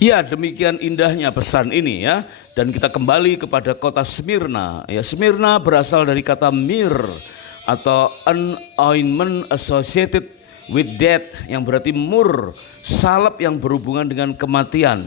Ya, demikian indahnya pesan ini ya. Dan kita kembali kepada kota Smyrna. Ya, Smyrna berasal dari kata mir atau an ointment associated with death, yang berarti mur, salep yang berhubungan dengan kematian.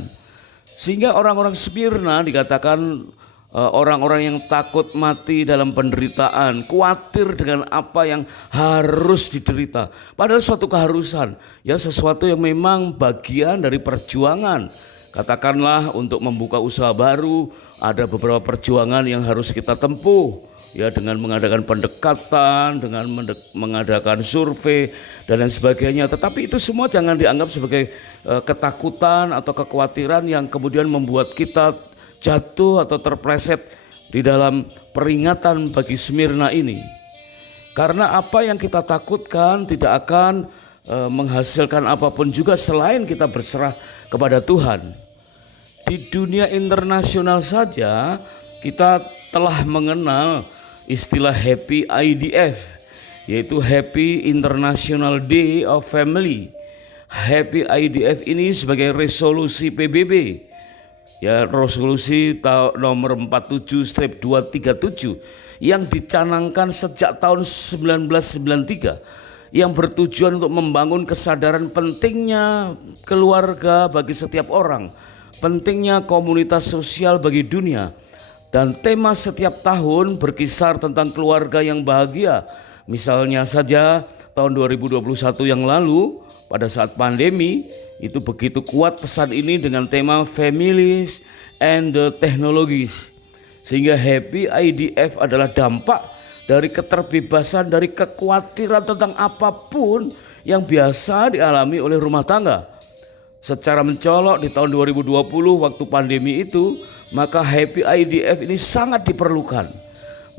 Sehingga orang-orang Smyrna dikatakan orang-orang yang takut mati dalam penderitaan, khawatir dengan apa yang harus diderita. Padahal suatu keharusan, ya, sesuatu yang memang bagian dari perjuangan. Katakanlah untuk membuka usaha baru, ada beberapa perjuangan yang harus kita tempuh, ya, dengan mengadakan pendekatan, dengan mengadakan survei dan lain sebagainya. Tetapi itu semua jangan dianggap sebagai ketakutan atau kekhawatiran yang kemudian membuat kita jatuh atau terpleset di dalam peringatan bagi Smyrna ini. Karena apa yang kita takutkan tidak akan menghasilkan apapun juga selain kita berserah kepada Tuhan. Di dunia internasional saja kita telah mengenal istilah Happy IDF, yaitu Happy International Day of Family. Happy IDF ini sebagai resolusi PBB, ya, resolusi nomor 47/237 yang dicanangkan sejak tahun 1993, yang bertujuan untuk membangun kesadaran pentingnya keluarga bagi setiap orang, pentingnya komunitas sosial bagi dunia. Dan tema setiap tahun berkisar tentang keluarga yang bahagia. Misalnya saja tahun 2021 yang lalu pada saat pandemi itu begitu kuat pesan ini dengan tema Families and the Technologies. Sehingga Happy IDF adalah dampak dari keterbebasan dari kekhawatiran tentang apapun yang biasa dialami oleh rumah tangga. Secara mencolok di tahun 2020 waktu pandemi itu, maka Happy IDF ini sangat diperlukan.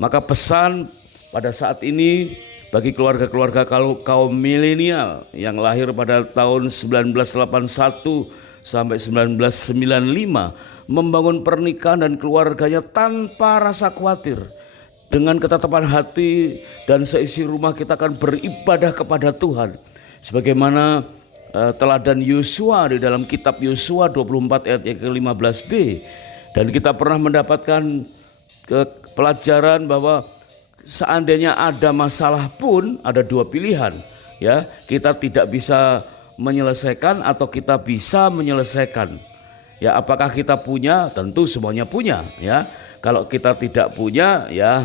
Maka pesan pada saat ini bagi keluarga-keluarga kaum milenial yang lahir pada tahun 1981 sampai 1995, membangun pernikahan dan keluarganya tanpa rasa khawatir. Dengan ketetapan hati dan seisi rumah kita akan beribadah kepada Tuhan. Sebagaimana teladan Yosua di dalam kitab Yosua 24 ayat yang ke-15b. Dan kita pernah mendapatkan pelajaran bahwa seandainya ada masalah pun ada dua pilihan, ya, kita tidak bisa menyelesaikan atau kita bisa menyelesaikan. Ya, apakah kita punya? Tentu semuanya punya, ya. Kalau kita tidak punya, ya,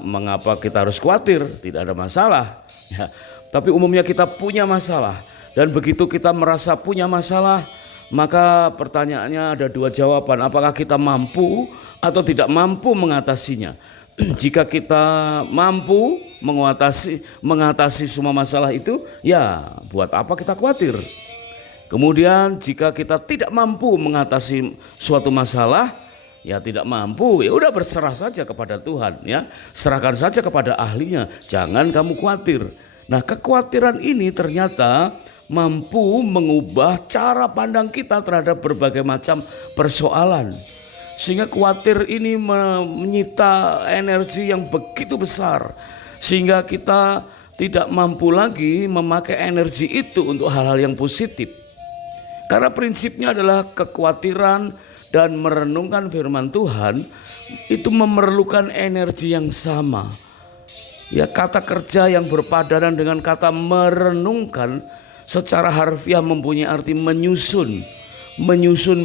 mengapa kita harus khawatir? Tidak ada masalah, ya. Tapi umumnya kita punya masalah, dan begitu kita merasa punya masalah, maka pertanyaannya ada dua jawaban. Apakah kita mampu atau tidak mampu mengatasinya? Jika kita mampu mengatasi semua masalah itu, ya, buat apa kita khawatir? Kemudian jika kita tidak mampu mengatasi suatu masalah, ya tidak mampu, ya udah berserah saja kepada Tuhan, ya. Serahkan saja kepada ahlinya, jangan kamu khawatir. Nah, kekhawatiran ini ternyata mampu mengubah cara pandang kita terhadap berbagai macam persoalan. Sehingga khawatir ini menyita energi yang begitu besar, sehingga kita tidak mampu lagi memakai energi itu untuk hal-hal yang positif. Karena prinsipnya adalah kekhawatiran dan merenungkan firman Tuhan itu memerlukan energi yang sama. Ya, kata kerja yang berpadanan dengan kata merenungkan secara harfiah mempunyai arti menyusun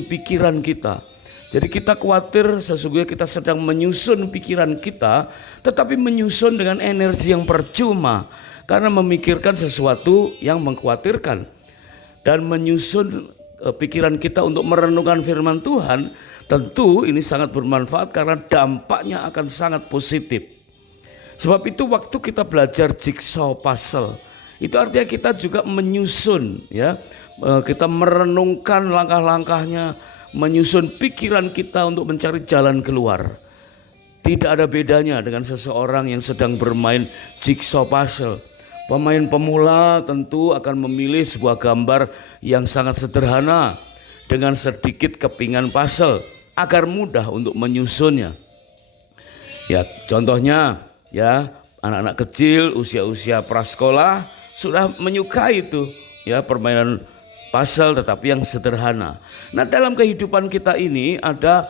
pikiran kita. Jadi kita khawatir, sesungguhnya kita sedang menyusun pikiran kita, tetapi menyusun dengan energi yang percuma karena memikirkan sesuatu yang mengkhawatirkan. Dan menyusun pikiran kita untuk merenungkan firman Tuhan, tentu ini sangat bermanfaat karena dampaknya akan sangat positif. Sebab itu waktu kita belajar jigsaw puzzle, itu artinya kita juga menyusun, ya, kita merenungkan langkah-langkahnya, menyusun pikiran kita untuk mencari jalan keluar. Tidak ada bedanya dengan seseorang yang sedang bermain jigsaw puzzle. Pemain pemula tentu akan memilih sebuah gambar yang sangat sederhana dengan sedikit kepingan puzzle agar mudah untuk menyusunnya. Ya, contohnya, ya, anak-anak kecil usia-usia prasekolah sudah menyukai itu, ya, permainan puzzle tetapi yang sederhana. Nah, dalam kehidupan kita ini ada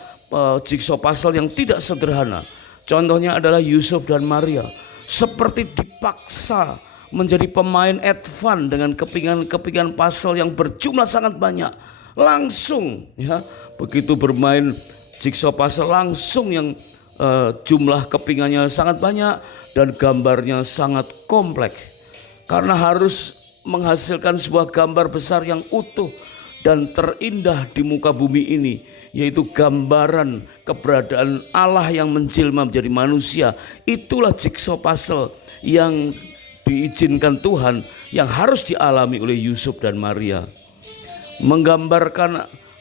jigsaw puzzle yang tidak sederhana. Contohnya adalah Yusuf dan Maria, seperti dipaksa menjadi pemain advance dengan kepingan-kepingan puzzle yang berjumlah sangat banyak. Langsung ya, begitu bermain jigsaw puzzle langsung yang jumlah kepingannya sangat banyak dan gambarnya sangat kompleks. Karena harus menghasilkan sebuah gambar besar yang utuh dan terindah di muka bumi ini, yaitu gambaran keberadaan Allah yang menjelma menjadi manusia. Itulah jigsaw puzzle yang diizinkan Tuhan, yang harus dialami oleh Yusuf dan Maria.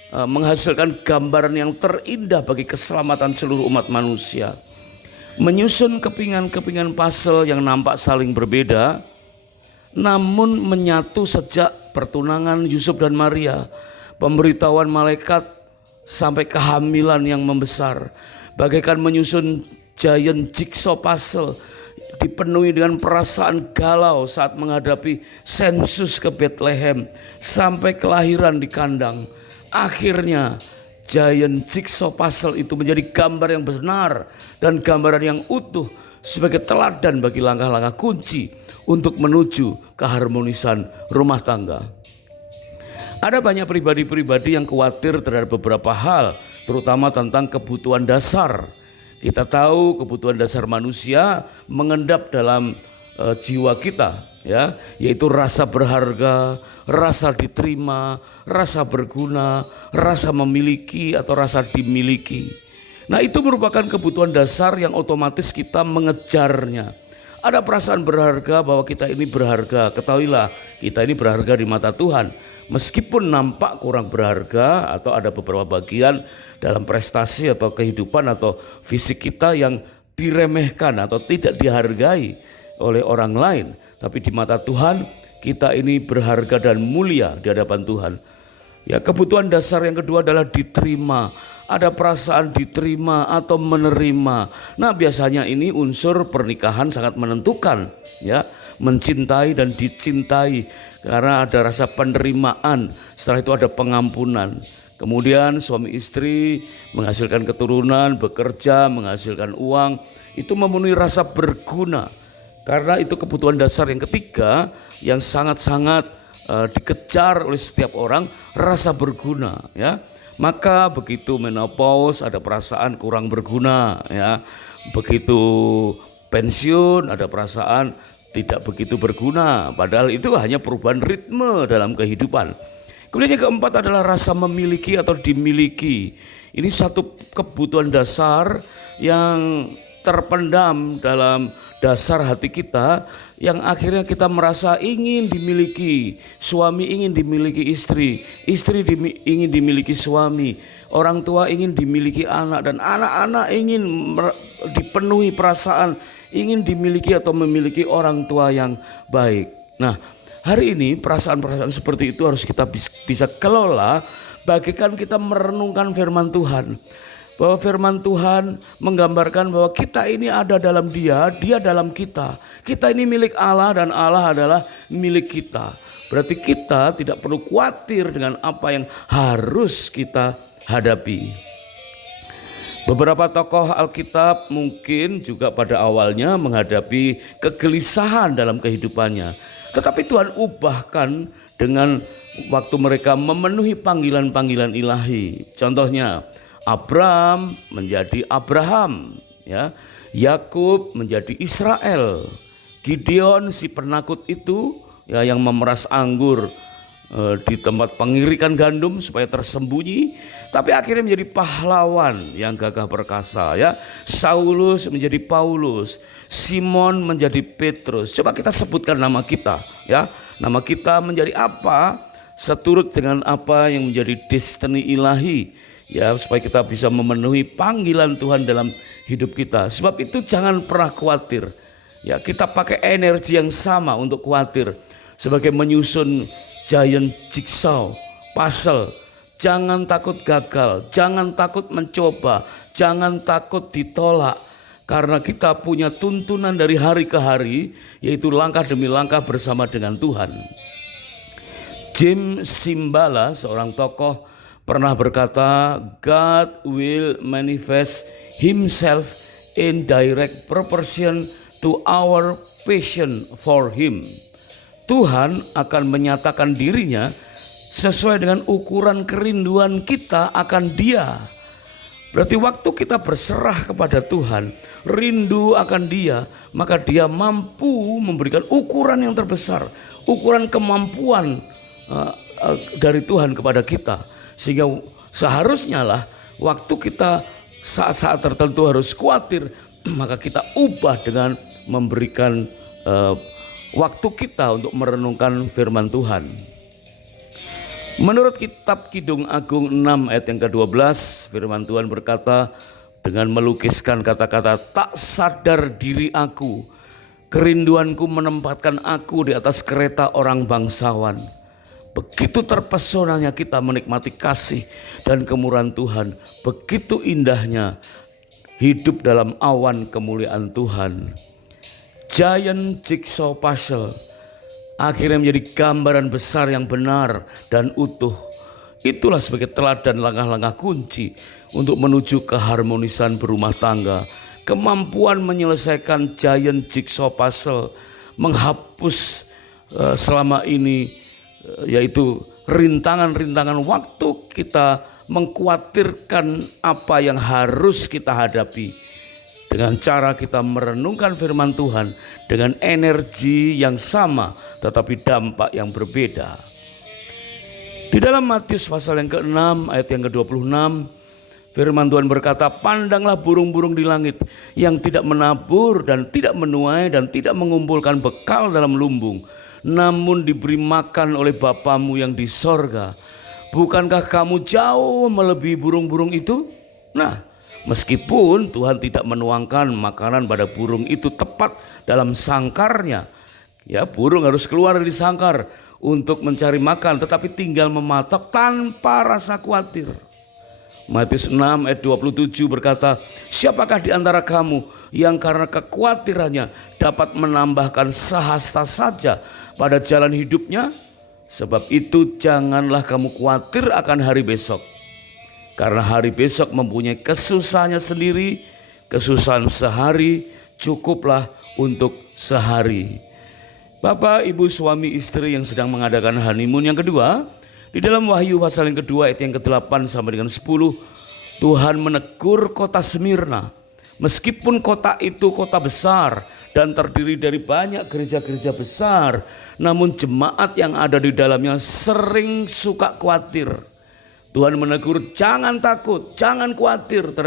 Menghasilkan gambaran yang terindah bagi keselamatan seluruh umat manusia. Menyusun kepingan-kepingan puzzle yang nampak saling berbeda, namun menyatu sejak pertunangan Yusuf dan Maria, pemberitahuan malaikat sampai kehamilan yang membesar, bagaikan menyusun giant jigsaw puzzle, dipenuhi dengan perasaan galau saat menghadapi sensus ke Bethlehem sampai kelahiran di kandang. Akhirnya giant jigsaw puzzle itu menjadi gambar yang benar dan gambaran yang utuh sebagai teladan bagi langkah-langkah kunci untuk menuju keharmonisan rumah tangga. Ada banyak pribadi-pribadi yang khawatir terhadap beberapa hal, terutama tentang kebutuhan dasar. Kita tahu kebutuhan dasar manusia mengendap dalam jiwa kita, ya, yaitu rasa berharga, rasa diterima, rasa berguna, rasa memiliki atau rasa dimiliki. Nah, itu merupakan kebutuhan dasar yang otomatis kita mengejarnya. Ada perasaan berharga bahwa kita ini berharga. Ketahuilah, kita ini berharga di mata Tuhan. Meskipun nampak kurang berharga atau ada beberapa bagian dalam prestasi atau kehidupan atau fisik kita yang diremehkan atau tidak dihargai oleh orang lain, tapi di mata Tuhan kita ini berharga dan mulia di hadapan Tuhan. Ya, kebutuhan dasar yang kedua adalah diterima. Ada perasaan diterima atau menerima. Nah, biasanya ini unsur pernikahan sangat menentukan, ya, mencintai dan dicintai, karena ada rasa penerimaan. Setelah itu ada pengampunan. Kemudian suami istri menghasilkan keturunan, bekerja, menghasilkan uang, itu memenuhi rasa berguna. Karena itu kebutuhan dasar yang ketiga yang sangat-sangat dikejar oleh setiap orang, rasa berguna, ya. Maka begitu menopause ada perasaan kurang berguna, ya. Begitu pensiun ada perasaan tidak begitu berguna, padahal itu hanya perubahan ritme dalam kehidupan. Kemudian yang keempat adalah rasa memiliki atau dimiliki. Ini satu kebutuhan dasar yang terpendam dalam dasar hati kita, yang akhirnya kita merasa ingin dimiliki. Suami ingin dimiliki istri, istri ingin dimiliki suami, orang tua ingin dimiliki anak, dan anak-anak ingin dipenuhi perasaan ingin dimiliki atau memiliki orang tua yang baik. Nah, hari ini perasaan-perasaan seperti itu harus kita bisa kelola, bagaikan kita merenungkan firman Tuhan. Bahwa firman Tuhan menggambarkan bahwa kita ini ada dalam Dia, Dia dalam kita. Kita ini milik Allah dan Allah adalah milik kita. Berarti kita tidak perlu khawatir dengan apa yang harus kita hadapi. Beberapa tokoh Alkitab mungkin juga pada awalnya menghadapi kegelisahan dalam kehidupannya. Tetapi Tuhan ubahkan dengan waktu mereka memenuhi panggilan-panggilan ilahi. Contohnya, Abraham menjadi Abraham, ya. Yakub menjadi Israel. Gideon si penakut itu, ya, yang memeras anggur di tempat pengirikan gandum supaya tersembunyi, tapi akhirnya menjadi pahlawan yang gagah perkasa, ya. Saulus menjadi Paulus, Simon menjadi Petrus. Coba kita sebutkan nama kita, ya. Nama kita menjadi apa? Seturut dengan apa yang menjadi destiny ilahi, ya, supaya kita bisa memenuhi panggilan Tuhan dalam hidup kita. Sebab itu jangan pernah khawatir, ya. Kita pakai energi yang sama untuk khawatir sebagai menyusun giant jigsaw puzzle. Jangan takut gagal, jangan takut mencoba, jangan takut ditolak, karena kita punya tuntunan dari hari ke hari, yaitu langkah demi langkah bersama dengan Tuhan. Jim Simbala, seorang tokoh, pernah berkata, God will manifest himself in direct proportion to our passion for him. Tuhan akan menyatakan dirinya sesuai dengan ukuran kerinduan kita akan Dia. Berarti waktu kita berserah kepada Tuhan, rindu akan Dia, maka Dia mampu memberikan ukuran yang terbesar, ukuran kemampuan dari Tuhan kepada kita. Sehingga seharusnya lah waktu kita saat-saat tertentu harus khawatir, maka kita ubah dengan memberikan waktu kita untuk merenungkan firman Tuhan. Menurut kitab Kidung Agung 6 ayat yang ke-12, firman Tuhan berkata, dengan melukiskan kata-kata, tak sadar diri aku, kerinduanku menempatkan aku di atas kereta orang bangsawan. Begitu terpesonanya kita menikmati kasih dan kemurahan Tuhan, begitu indahnya hidup dalam awan kemuliaan Tuhan. Giant jigsaw puzzle akhirnya menjadi gambaran besar yang benar dan utuh. Itulah sebagai teladan langkah-langkah kunci untuk menuju keharmonisan berumah tangga. Kemampuan menyelesaikan giant jigsaw puzzle, menghapus selama ini yaitu rintangan-rintangan waktu kita mengkhawatirkan apa yang harus kita hadapi. Dengan cara kita merenungkan firman Tuhan dengan energi yang sama tetapi dampak yang berbeda. Di dalam Matius pasal yang ke-6 ayat yang ke-26, firman Tuhan berkata, pandanglah burung-burung di langit yang tidak menabur dan tidak menuai dan tidak mengumpulkan bekal dalam lumbung, namun diberi makan oleh Bapamu yang di sorga. Bukankah kamu jauh melebihi burung-burung itu? Nah, meskipun Tuhan tidak menuangkan makanan pada burung itu tepat dalam sangkarnya, ya burung harus keluar dari sangkar untuk mencari makan, tetapi tinggal mematok tanpa rasa khawatir. Matius 6 ayat 27 berkata, siapakah di antara kamu yang karena kekhawatirannya dapat menambahkan sehasta saja pada jalan hidupnya? Sebab itu janganlah kamu khawatir akan hari besok, karena hari besok mempunyai kesusahannya sendiri. Kesusahan sehari cukuplah untuk sehari. Bapak, ibu, suami, istri yang sedang mengadakan honeymoon yang kedua, di dalam Wahyu pasal yang kedua ayat yang ke-8 sampai dengan 10, Tuhan menegur kota Smyrna. Meskipun kota itu kota besar dan terdiri dari banyak gereja-gereja besar, namun jemaat yang ada di dalamnya sering suka khawatir. Tuhan menegur, jangan takut, jangan khawatir terhadap